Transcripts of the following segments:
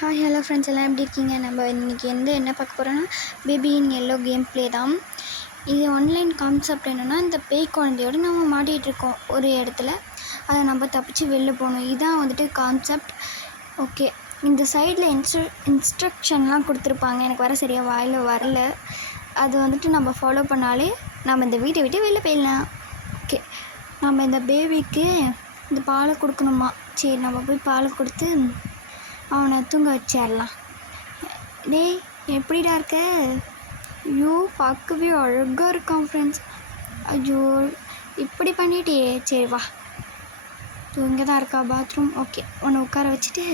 Hi hello friends எல்லாம் எப்படி இருக்கீங்க? நம்ம இன்றைக்கி என்ன பார்க்க போகிறோன்னா பேபி இன் எல்லோ கேம் ப்ளே தான். இது ஆன்லைன் கான்செப்ட் என்னென்னா, இந்த பேய் குழந்தையோடு நம்ம மாட்டிகிட்ருக்கோம் ஒரு இடத்துல. அதை நம்ம தப்பிச்சு வெளில போகணும். இதுதான் வந்துட்டு கான்செப்ட். ஓகே, இந்த சைடில் இன்ஸ்ட்ரக்ஷன்லாம் கொடுத்துருப்பாங்க. எனக்கு வர சரியாக வாயில் வரல. அது வந்துட்டு நம்ம ஃபாலோ பண்ணாலே நம்ம இந்த வீட்டை விட்டு வெளில போயிடலாம். ஓகே, நம்ம இந்த பேபிக்கு இந்த பாலை கொடுக்கணுமா? சரி, நம்ம போய் பாலை கொடுத்து அவனை தூங்க வச்சிடலாம். டேய், எப்படிடா இருக்க? ஐயோ, பார்க்கவே அழகாக இருக்கான் ஃப்ரெண்ட்ஸ். ஐயோ, இப்படி பண்ணிட்டியே. சரி வா, இங்கே தான் இருக்கா பாத்ரூம். ஓகே, உன்னை உட்கார வச்சுட்டு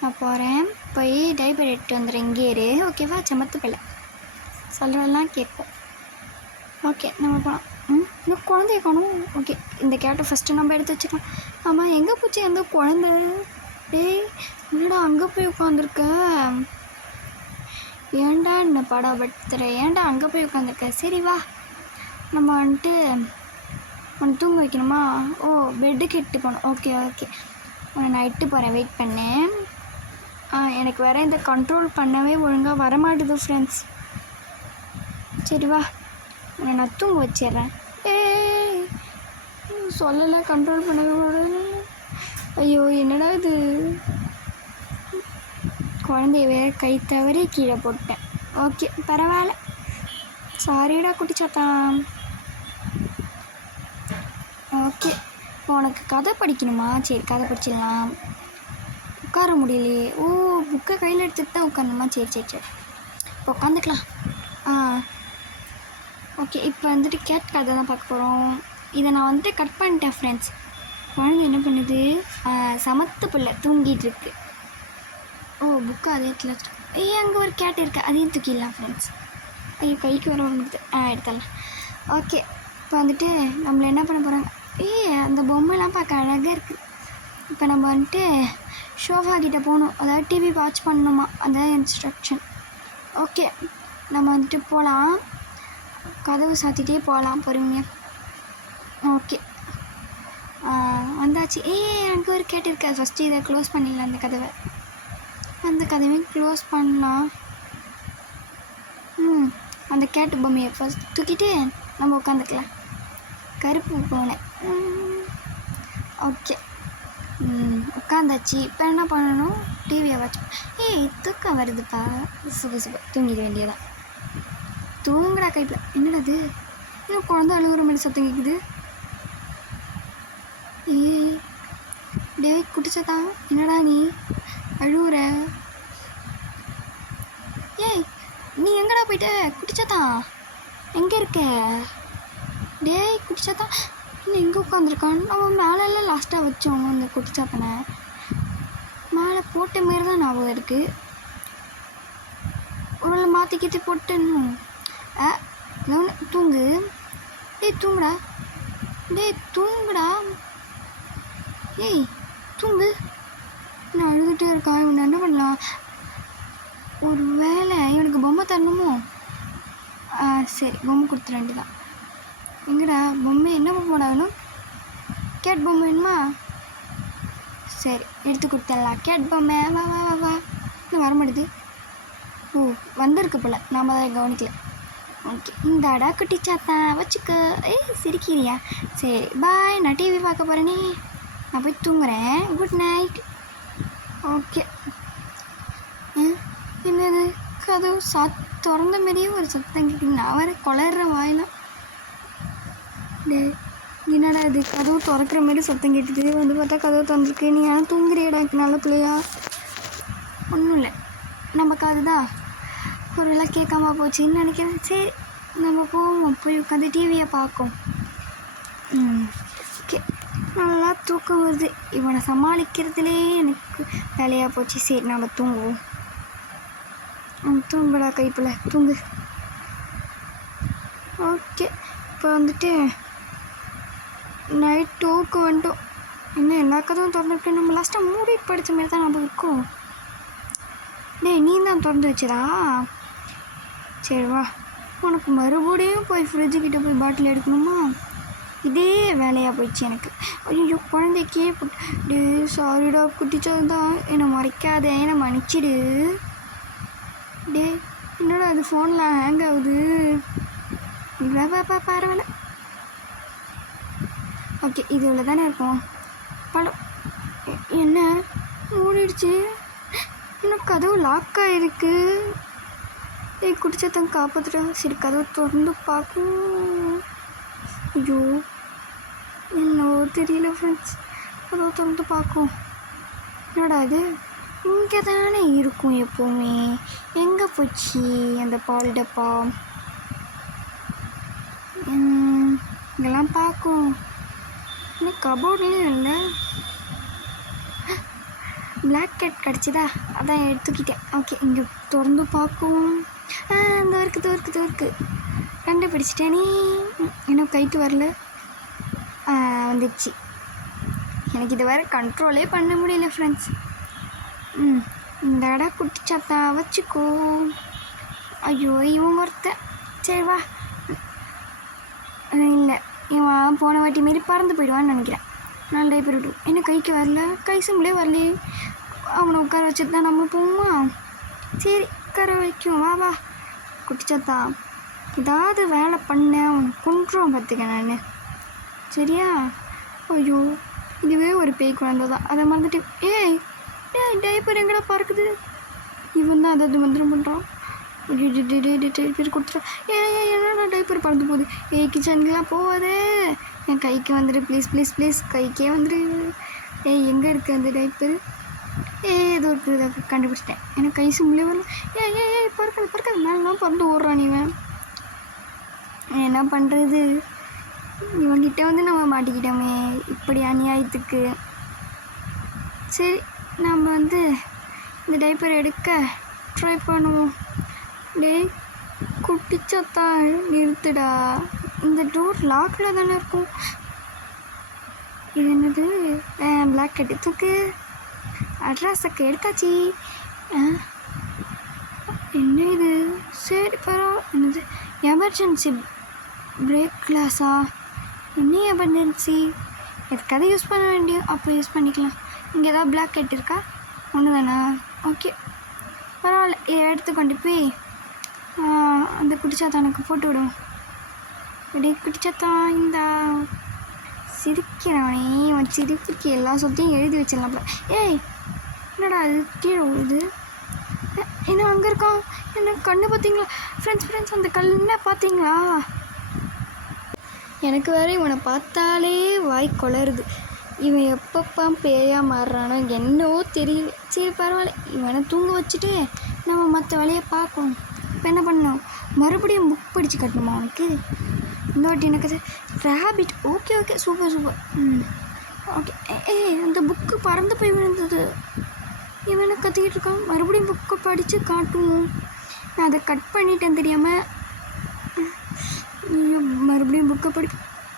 நான் போகிறேன். போய் டைப்பர் எடுத்துட்டு வந்துடுறேன். இங்கே இரு, ஓகேவா? சமத்து பிள்ளை சொல்கிறதெல்லாம் கேட்போம். ஓகே, நம்ம போகலாம். இன்னும் குழந்தைய காணும். ஓகே, இந்த கேட்டை ஃபஸ்ட்டு நம்ம எடுத்து வச்சுக்கலாம். ஆமாம், எங்கே போச்சு அந்த குழந்தை? டேய், என்னடா அங்கே போய் உட்காந்துருக்க? ஏன்டா என்ன படாபடுத்துற? ஏன்டா அங்கே போய் உட்காந்துருக்க? சரி வா, நம்ம வந்துட்டு உன்னை தூங்க வைக்கணுமா? ஓ, பெட்டுக்கு இட்டு போகணும். ஓகே ஓகே, உன்னை நான் இட்டு போகிறேன், வெயிட் பண்ணேன். எனக்கு வேறு இந்த கண்ட்ரோல் பண்ணவே ஒழுங்காக வரமாட்டுது ஃப்ரெண்ட்ஸ். சரி வா, உன்னை நான் தூங்க வச்சிட்றேன். ஏய், சொல்லலை, கண்ட்ரோல் பண்ணவே கூடாது. ஐயோ, என்னடா இது? குழந்தைய வேறு கை தவறி கீழே போட்டேன். ஓகே, பரவாயில்ல. சாரிடா குட்டிச்சாத்தான். ஓகே, உனக்கு கதை படிக்கணுமா? சரி, கதை படிச்சிடலாம். உட்கார முடியலையே. ஓ, புக்கை கையில் எடுத்துகிட்டு தான் உட்காரணுமா? சரி சரி சரி, இப்போ உட்காந்துக்கலாம். ஓகே, இப்போ வந்துட்டு கேட் கதை தான் பார்க்க போகிறோம். இதை நான் வந்துட்டு கட் பண்ணிட்டேன் ஃப்ரெண்ட்ஸ். குழந்தை என்ன பண்ணுது? சமத்து பிள்ளை தூங்கிட்டுருக்கு. ஓ, புக்கு அதே இடத்துல வச்சுருக்கோம். அங்கே ஒரு கேட் இருக்குது, அதையும் தூக்கிடலாம் ஃப்ரெண்ட்ஸ். ஐயோ, கைக்கு வர வந்துடுது. எடுத்துடலாம். ஓகே, இப்போ வந்துட்டு நம்மளை என்ன பண்ண போகிறாங்க? அந்த பொம்மைலாம் பார்க்க அழகாக இருக்குது. இப்போ நம்ம வந்துட்டு ஷோஃபா கிட்டே போகணும். அதாவது டிவி வாட்ச் பண்ணணுமா? அதான் இன்ஸ்ட்ரக்ஷன். ஓகே, நம்ம வந்துட்டு போகலாம். கதவு சாத்திட்டே போகலாம் பொறுமையாக. ஓகே, வந்தாச்சு. அங்கே ஒரு கேட் இருக்கு. அது ஃபஸ்ட்டு இதை க்ளோஸ் பண்ணிடலாம். அந்த கதவையும் க்ளோஸ் பண்ணலாம். அந்த கேட்டு பொம்மையை ஃபஸ்ட் தூக்கிட்டு நம்ம உட்காந்துக்கலாம். கருப்பு பூனை. ஓகே, உட்காந்தாச்சு. இப்போ என்ன பண்ணணும்? டிவியை வச்சு. தூக்கம் வருதுப்பா. சுப தூங்கிட வேண்டியதான். தூங்குடா கைப்பில். என்னடாது? இன்னும் குழந்தை அழுகுற மாதிரி சத்தம் கேட்குது. டேய் குட்டிச்சதா, என்னடா நீ அழுவுற? நீ எங்கடா போயிட்ட? குட்டிச்சதா, எங்கே இருக்க? டேய் குட்டிச்சதா, இன்னும் எங்கே உட்காந்துருக்கான்? நம்ம மேலெல்லாம் லாஸ்ட்டாக வச்சோம். அந்த குட்டிச்சாத்தனை மேலே போட்ட மாரி தான் ஞாபகம் இருக்குது. ஒரு மாற்றிக்கிட்டு போட்டேன்னு. தூங்கு. டேய் தூங்குடா. தூங்கு. நான் அழுதுகிட்டே இருக்கான். இவனை என்ன பண்ணலாம்? ஒரு வேளை இவனுக்கு பொம்மை தரணுமோ? சரி, பொம்மை கொடுத்துட வேண்டியதான். எங்கடா பொம்மை? என்ன பொம்மை வேணும்? கேட் பொம்மை வேணுமா? சரி, எடுத்து கொடுத்துடலாம். கேட் பொம்மை. வா வா வா வா. இன்னும் வர மாட்டேது. ஓ, வந்திருக்கு போல், நாம் தான் கவனிக்கல. ஓகே, இந்தாடா குட்டிச்சாத்தா, வச்சுக்க. சிரிக்கிறியா? சரி பாய், நான் டிவி பார்க்க போகிறேனே. நான் போய் தூங்குறேன். Good night. ஓகே, என்னது? கதவு திறந்த மாரியே ஒரு சத்தம் கேட்குது. நான் வேறு கொளற வாயிலாம். என்னடா இது? கதவு திறக்கிற மாதிரி சத்தம் கேட்டுது. வந்து பார்த்தா கதவு திறந்துருக்கு. நீ ஏன் தூங்குறியடா? எனக்கு நல்ல பிள்ளையா? ஒன்றும் இல்லை, நம்ம காதுதான் ஒரு வேளை கேட்காம போச்சுன்னு நினைக்கிறேன். சரி, நம்ம போவோம். போய் உட்காந்து டிவியை பார்க்கும். ஓகே, நல்லா தூக்கம் வருது. இவனை சமாளிக்கிறதுலே எனக்கு வேலையாக போச்சு. சரி, நம்ம தூங்குவோம். தூங்குடா கைப்பில், தூங்கு. ஓகே, இப்போ வந்துட்டு நைட் டூக்கு வந்துட்டோம். இன்னும் எல்லா கதவும் திறந்துருக்கு. நம்ம லாஸ்ட்டாக மூடி படித்த மாதிரி தான் நம்ம இருக்கோம். நீ தான் திறந்து வச்சதா? சரி வா, உனக்கு மறுபடியும் போய் ஃப்ரிட்ஜுக்கிட்ட போய் பாட்டில் எடுக்கணுமா? இதே வேலையாக போயிடுச்சு எனக்கு. ஐயோ குழந்தைக்கே டே சாரிடா குட்டிச்சது தான், என்னை மறைக்காத, என்னை மன்னிச்சிடு. டே என்னடா அது ஃபோனில் ஹேங் ஆகுது. பரவாயில்ல. ஓகே இது இவ்வளோ தானே இருக்கும். படம் என்ன மூடிடுச்சு, இன்னும் கதவு லாக் ஆகிருக்கு. ஏய் குடிச்சத்தங்க காப்பாற்றுடா. சரி கதவை திறந்து பார்க்கும். ஐயோ என்னவோ தெரியல ஃப்ரெண்ட்ஸ், கதவை திறந்து பார்க்கும். என்னடா அது இங்கே தானே இருக்கும் எப்போவுமே, எங்கே போச்சு அந்த பால் டப்பா? இங்கெல்லாம் பார்க்கும், இன்னும் கபோர்ட்லேயும் இல்லை. பிளாக் கேட் கிடச்சிதா, அதான் எடுத்துக்கிட்டேன். ஓகே இங்கே திறந்து பார்க்கும். இந்த இருக்குது கண்டுபிடிச்சிட்டேன். நீ இன்னும் கைக்கு வரல, வந்துடுச்சு. எனக்கு இது வேறு கண்ட்ரோலே பண்ண முடியல ஃப்ரெண்ட்ஸ். இந்த இடம் குட்டிச்சாத்தா வச்சுக்கோ. ஐயோ இவன் ஒருத்தன். சரி வா. இல்லை இவன் போன வாட்டி மாரி பறந்து போயிடுவான்னு நினைக்கிறேன். நான் டைப்பர் விட்டு என்ன கைக்கு வரல, கை சிம்பிளே வரலையே. அவனை உட்கார வச்சுட்டு தான் நம்ம போவோமா? சரி உட்கார வைக்கும். வா வா குட்டிச்சாத்தா, ஏதாவது வேலை பண்ண அவனை கொண்டுருவான் பார்த்துக்க நான், சரியா? ஐயோ இதுவே ஒரு பேய் குழந்தை தான், அதை மறந்துட்டு. ஏய் டைப்பர் எங்கடா பறக்குது? இவன் தான் அதாவது மந்திரம் பண்ணுறான். டைப்பர் கொடுத்துட்டான். என்னடா டைப்பர் பறந்து போகுது. கிச்சனுக்குலாம் போகாதே, என் கைக்கு வந்துடு ப்ளீஸ் கைக்கே வந்துடு. எங்கே இருக்குது அந்த டைப்பர்? ஏதோ இருக்குது, கண்டுபிடிச்சிட்டேன். எனக்கு கை சிம்பிளே வரல. பறக்காது மேலாம் பறந்து ஓடுறான் இவன். என்ன பண்ணுறது? இவங்கிட்ட வந்து நம்ம மாட்டிக்கிட்டோமே இப்படி அநியாயத்துக்கு. சரி நம்ம வந்து இந்த டைப்பர் எடுக்க ட்ரை பண்ணுவோம். டேய் குட்டிச்சத்தா நிறுத்துடா, இந்த டோர் லாக்கில் தானே இருக்கும். இது என்னது? பிளாக் கட்டு தூக்கு. அட்ரஸுக்கு எடுத்தாச்சு. என்ன இது? சரி பரவாயில்ல. என்னது எமர்ஜென்சி பிரேக் கிளாஸா? என்ன எமர்ஜென்சி? எதுக்காவது யூஸ் பண்ண வேண்டியும் அப்போ யூஸ் பண்ணிக்கலாம். இங்கே ஏதாவது பிளாக் கட் இருக்கா? ஒன்று தானே? ஓகே பரவாயில்ல. எடுத்து கொண்டு போய் அந்த குடிச்சாத்தானுக்கு போட்டு விடுவோம். இப்படி குடிச்சாத்தா இந்த சிரிக்கிறானே, அவன் சிரிப்புக்கு எல்லா சொத்தையும் எழுதி வச்சிடலாம்ல. ஏய் என்னடா அது கீழே விழுது? என்ன அங்கே இருக்கான்? என்ன கண்ணு பார்த்தீங்களா ஃப்ரெண்ட்ஸ்? அந்த கண்ணை பார்த்தீங்களா? எனக்கு வேறு இவனை பார்த்தாலே வாய் கொளருது. இவன் எப்பப்பா பேயாக மாறுறானோ என்னவோ தெரியல. சரி பரவாயில்ல, இவனை தூங்க வச்சுட்டு நம்ம மற்ற வேலையை பார்க்கணும். இப்போ என்ன பண்ணணும்? மறுபடியும் புக் படித்து கட்டணுமா அவனுக்கு? இந்த வாட்டி எனக்கு ரேபிட். Okay super. ஓகே அந்த புக்கு பறந்து போய் விழுந்தது. இவனை கத்திக்கிட்டு இருக்கான். மறுபடியும் புக்கை படித்து காட்டுவோம். நான் அதை கட் பண்ணிட்டேன் தெரியாமல். மறுபடியும் புக்கை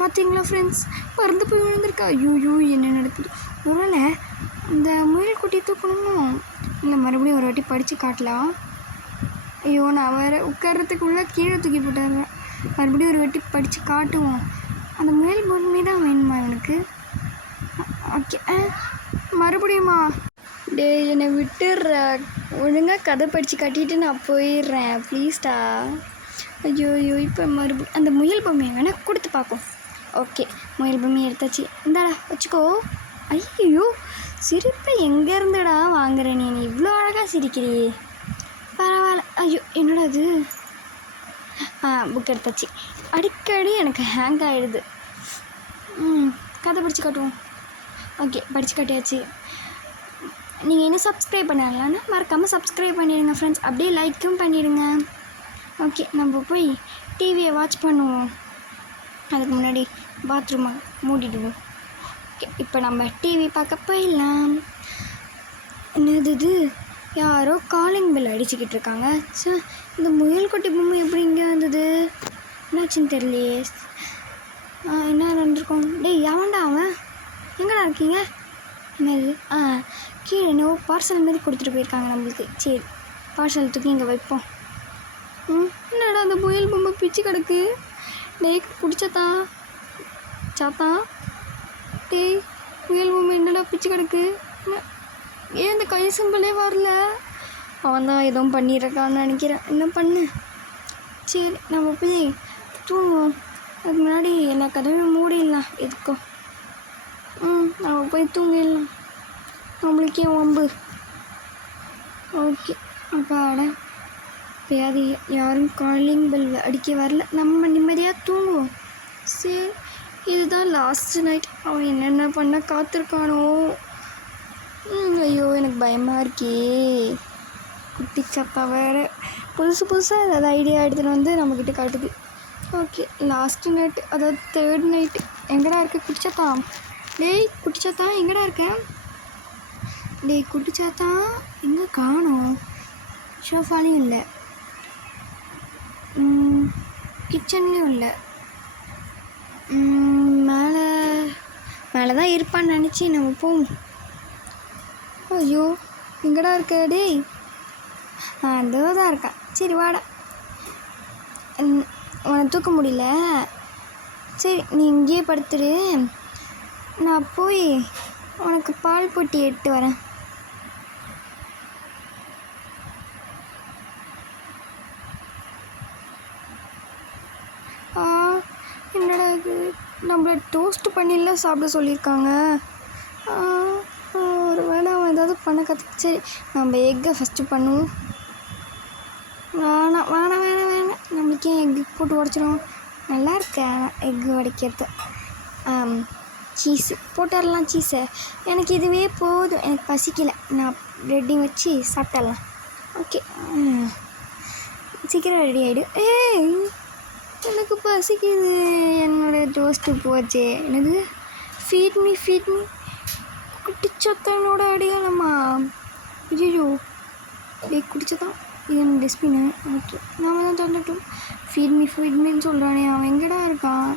பார்த்தீங்களா ஃப்ரெண்ட்ஸ்? பறந்து போய் விழுந்திருக்கா. ஐயோ என்ன நடக்குது? ஒருவேளை இந்த முயல் குட்டி தூக்கணுமோ? இல்லை மறுபடியும் ஒரு வாட்டி படித்து காட்டலாம். ஐயோ நான் வேறு உட்கார்றதுக்குள்ளே கீழே தூக்கி போட்டுறேன். மறுபடியும் ஒரு வாட்டி படித்து காட்டுவோம். அந்த முயல் பொறுமை தான் வேணுமா எனக்கு? ஓகே மறுபடியுமா? டே என்னை விட்டுடுற, ஒழுங்காக கதை படித்து கட்டிட்டு நான் போயிடுறேன் ப்ளீஸ்டா. ஐயோ இப்போ மறுபடியும் அந்த முயல் பொம்மையை வேணால் கொடுத்து பார்ப்போம். ஓகே முயல் பொம்மையை எடுத்தாச்சு. இந்தாடா வச்சுக்கோ. ஐயோ சிரிப்பை எங்கேருந்துடா வாங்குற நீ? இவ்வளோ அழகாக சிரிக்கிறியே, பரவாயில்ல. ஐயோ என்னடா அது? புக் எடுத்தாச்சு. அடிக்கடி எனக்கு ஹேங் ஆகிடுது. கதை படித்து காட்டுவோம். ஓகே படித்து காட்டியாச்சு. நீங்கள் இன்னும் சப்ஸ்கிரைப் பண்ணலான்னா மறக்காமல் சப்ஸ்கிரைப் பண்ணிடுங்க ஃப்ரெண்ட்ஸ். அப்படியே லைக்கும் பண்ணிவிடுங்க. ஓகே நம்ம போய் டிவியை வாட்ச் பண்ணுவோம். அதுக்கு முன்னாடி பாத்ரூமை மூடிடுவோம். ஓகே இப்போ நம்ம டிவி பார்க்க போயிடலாம். என்னது இது? யாரோ காலிங் பெல் அடிச்சுக்கிட்டு இருக்காங்க. சார் இந்த முயல் குட்டி பொம்மை எப்படி இங்கே வந்தது? என்னாச்சுன்னு தெரியலையே. என்ன நடந்திருக்கோம்? டேய் எவன்டா அவன்? எங்கடா இருக்கீங்க? என்னது? கீழே என்னவோ பார்சல் மாரி கொடுத்துட்டு போயிருக்காங்க நம்மளுக்கு. சரி பார்சல் தூக்கி இங்கே வைப்போம். என்னடா அந்த முயல் பொம்மை பிச்சு கிடக்கு? டேய் பிடிச்சதான் சாத்தா டேய் முயல் பொம்மை என்னடா பிச்சு கிடக்கு. ஏன் இந்த கை சிம்பிளே வரல? அவன் தான் எதுவும் பண்ணியிருக்கான்னு நினைக்கிறேன். என்ன பண்ணு. சரி நம்ம போய் தூங்குவோம். அதுக்கு முன்னாடி எல்லா கதவையும் மூடிடலாம். எதுக்கோ நம்ம போய் தூங்கிடலாம். நம்மளுக்கே வம்பு. ஓகே அப்பாடா எப்பயாவது யாரும் காலிங் பெல் அடிக்க வரல. நம்ம நிம்மதியாக தூங்குவோம். சரி இதுதான் லாஸ்ட் நைட். அவன் என்னென்ன பண்ண காத்திருக்கானோ. ஐயோ எனக்கு பயமாக இருக்கே. குட்டி சப்பா வேறு புதுசாக ஏதாவது ஐடியா எடுத்துகிட்டு வந்து நம்மக்கிட்ட காட்டுது. ஓகே லாஸ்ட்டு நைட்டு, அதாவது 3rd நைட்டு. எங்கடா இருக்க குட்டிச்சாத்தா? டேய் குட்டிச்சாத்தா எங்கடா இருக்க? டேய் குட்டிச்சாத்தா எங்கே காணோம்? ஷோஃபாலையும் இல்லை, கிச்சன்லேயும் இல்லை. மேலே தான் இருப்பான்னு நினச்சி நம்ம போவோம். ஐயோ எங்கடா இருக்க? டேய் அதோ தான் இருக்கா. சரி வாடா. உன்னை தூக்க முடியல. சரி நீ இங்கேயே படுத்துடு, நான் போய் உனக்கு பால் போட்டி எடுத்து வரேன். என்னடா இது, நம்மளை டோஸ்ட் பண்ணிலாம் சாப்பிட சொல்லியிருக்காங்க. ஒரு வேளை அவன் ஏதாவது பண்ண கற்றுக்கு. சரி நம்ம எக்கை ஃபஸ்ட்டு பண்ணுவோம். வேணாம் வேணாம் வேணாம் வேணாம், நம்மளுக்கே எக்கு போட்டு உடச்சிடும். நல்லா இருக்க எக்கு உடைக்கிறது. சீஸு போட்டுடலாம். சீஸை எனக்கு இதுவே போதும், எனக்கு பசிக்கலை. நான் ரெட்டி வச்சு சாப்பிட்டுடலாம். ஓகே சீக்கிரம் ரெடி ஆகிடு. ஏய் எனக்கு பசிக்குது. என்னோடய டோஸ்ட்டு போச்சே. எனக்கு ஃபீட் மீ குட்டிச்சத்தனோட அடையாளமா? ஐயோ டே குடிச்சதான். இது எனக்கு டஸ்ட்பின்னு. ஓகே நாம தான் தந்துட்டோம். ஃபீட் மீன்னு சொல்கிறானே, அவன் எங்கடா இருக்கான்?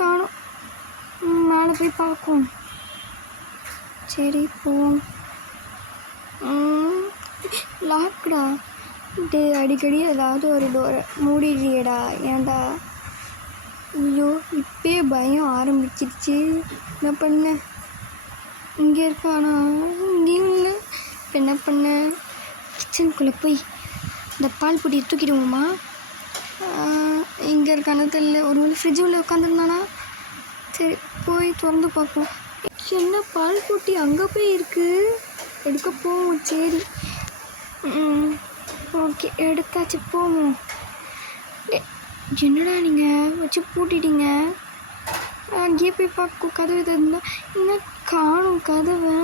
காணோம். மேலே போய் பார்க்கும். சரி போவோம். லாக்டா. டே அடிக்கடி ஏதாவது ஒரு டோரை மூடிடுறியடா, ஏன்டா? ஐயோ இப்பயே பயம் ஆரம்பிச்சிருச்சு. என்ன பண்ண? இங்கே இருக்கானா? இங்கேயும் இல்லை. இப்போ என்ன பண்ண? கிச்சனுக்குள்ளே போய் இந்த பால் பொட்டியை தூக்கிடுவோமா? இங்கே இருக்கானு தெரியல. ஒரு வேளை ஃப்ரிட்ஜு உள்ளே உட்காந்துருந்தானா? சரி போய் திறந்து பார்ப்போம். என்ன பால் பொட்டி அங்கே போய் இருக்குது? எடுக்க போவோம். சரி ஓகே எடுத்தாச்சு போவோம். என்னடா நீங்கள் வச்சு பூட்டிட்டீங்க? அங்கேயே போய் பார்க்கும். கதவு இருந்தால் இன்னும் காணும் கதவை.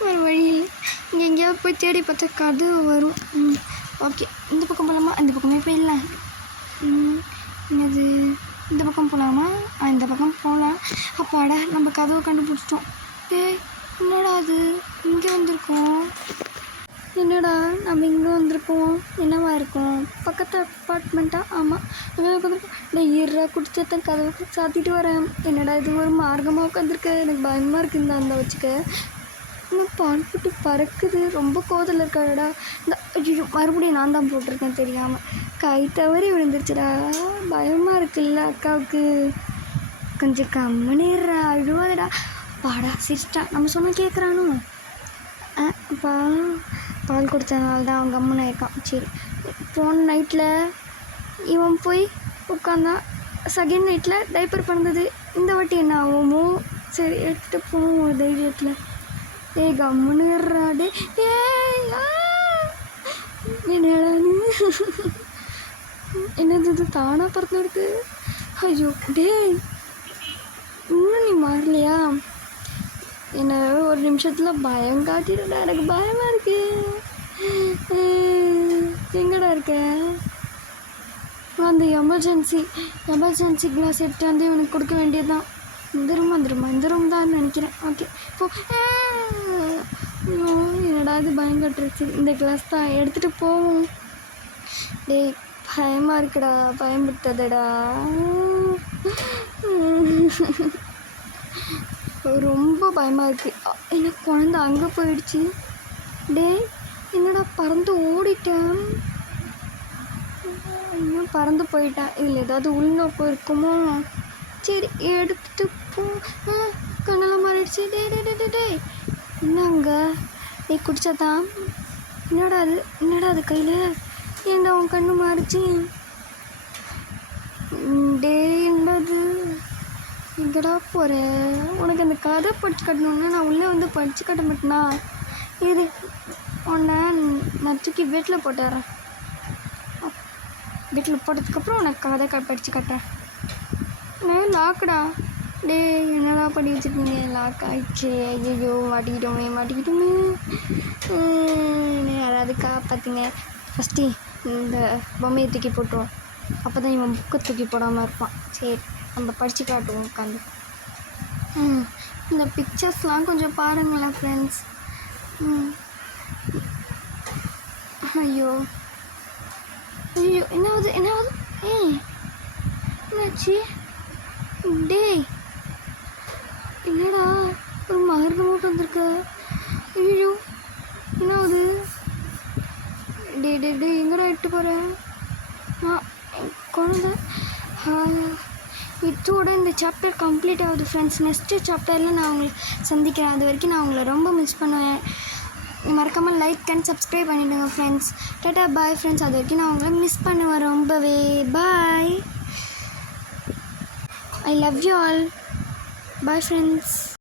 வேறு வழியில் இங்கே எங்கேயாவது போய் தேடி பார்த்தா கதவு வரும். ஓகே இந்த பக்கம் போகலாமா? இந்த பக்கமே போயிடலாம். என்னது இந்த பக்கம் போகலாமா? இந்த பக்கம் போகலாம். அப்பாடா நம்ம கதவை கண்டுபிடிச்சிட்டோம். என்னடா அது இங்கே வந்திருக்கோம்? என்னடா நம்ம இங்கே வந்திருக்கோம்? என்னவா இருக்கும்? பக்கத்து அப்பார்ட்மெண்ட்டா? ஆமாம். இல்லை ஈரா குடிச்சத்தன் கதவை சாத்திட்டு வரேன். என்னடா இது ஒரு மார்க்கமாக உட்காந்துருக்க? எனக்கு பயமாக இருக்குது. அந்த வச்சுக்க இன்னும் பால் போட்டு பறக்குது. ரொம்ப கோதல் இருக்காடா. இந்த ஐயோ மறுபடியும் நான் தான் போட்டிருக்கேன் தெரியாமல். கை தவறி விழுந்துருச்சுடா. பயமாக இருக்குல்ல அக்காவுக்கு. கொஞ்சம் கம்முனிடுறா, அழுவாதடா. பாடா சிரிச்சிட்டா. நம்ம சொன்னால் கேட்குறானோ? அப்பா பால் குடித்ததுனால தான் அவன் கம்முன்னு இருக்கான். சரி போன நைட்டில் இவன் போய் உட்காந்தான். செகண்ட் நைட்டில் டைப்பர் பண்ணது. இந்த வாட்டி என்ன ஆகுமோ? சரி எடுத்துகிட்டு போவோம் ஒரு தைரியத்தில். கம்முன்னுறா. டே என்னடான்னு என்னது இது தானாக பறந்து இருக்கு? ஐயோ டே இன்னும் நீ மாறலையா? என்ன ஒரு நிமிஷத்தில் பயம் காட்டிடுடா. எனக்கு பயமாக இருக்கு. எங்கடா இருக்க? அந்த எமர்ஜென்சி கிளாஸ் எடுத்து வந்து இவனுக்கு கொடுக்க வேண்டியது தான். இந்த ரூம் தான் நினைக்கிறேன். ஓகே இப்போ ஐயோ என்னடா இது பயம் காட்டுருச்சு. இந்த கிளாஸ் தான் எடுத்துகிட்டு போவோம். டேய் பயமாக இருக்குடா, பயன்படுத்ததடா. ரொம்ப பயமாக இருக்குது. எனக்கு குழந்த அங்கே போயிடுச்சு. டேய் என்னடா பறந்து ஓடிட்டேன். இன்னும் பறந்து போயிட்டேன். இதில் ஏதாவது உள்நோக்கம் இருக்குமோ? சரி எடுத்துட்டு போ. கண்ணெல்லாம் மாறிடுச்சு. டே என்னங்க குடிச்சாதான்? என்னடா அது கையில்? ஏன்டா உன் கண்ணு மாறிச்சு? டே என்னது? எங்கடா போகிற? உனக்கு அந்த கதை படித்து காட்டணுன்னா நான் உள்ளே வந்து படித்து காட்ட மாட்டேனா? இது உன்னை நான் தூக்கி வீட்டில் போட்டுறேன். வீட்டில் போட்டதுக்கப்புறம் உனக்கு கதை படித்து காட்டுறேன். நான் லாக்குடா. டே என்னடா பண்ணி வச்சுருக்கீங்க? லாக் ஆயிடுச்சு. ஐயோ மாட்டிக்கிட்டோமே. யாராவது காப்பாற்றுங்க. ஃபஸ்ட்டு இந்த பொம்மையை தூக்கி போட்டுருவோம். அப்போ தான் இவன் புக்கை தூக்கி போடாமல் இருப்பான். சரி நம்ம படித்து காட்டுவோம் உட்காந்து. இந்த பிக்சர்ஸ்லாம் கொஞ்சம் பாருங்களேன் ஃப்ரெண்ட்ஸ். ஐயோ என்னாவது? என்னாச்சு? டேய் என்னடா ஒரு மகர்ந்து மூட்டை வந்திருக்க? ஐயோ என்னாவது? டே எங்கடா இட்டு போகிறேன்? குழந்தை. இதோட இந்த சாப்டர் கம்ப்ளீட் ஆகுது ஃப்ரெண்ட்ஸ். நெக்ஸ்ட்டு சாப்டரில் நான் உங்களை சந்திக்கிறேன். அது வரைக்கும் நான் உங்களை ரொம்ப மிஸ் பண்ணுவேன். மறக்காமல் லைக் அண்ட் சப்ஸ்கிரைப் பண்ணிவிடுங்க ஃப்ரெண்ட்ஸ். Tata bye friends. அது வரைக்கும் நான் உங்களை மிஸ் பண்ணுவேன் ரொம்பவே. பாய். I love you all. Bye friends.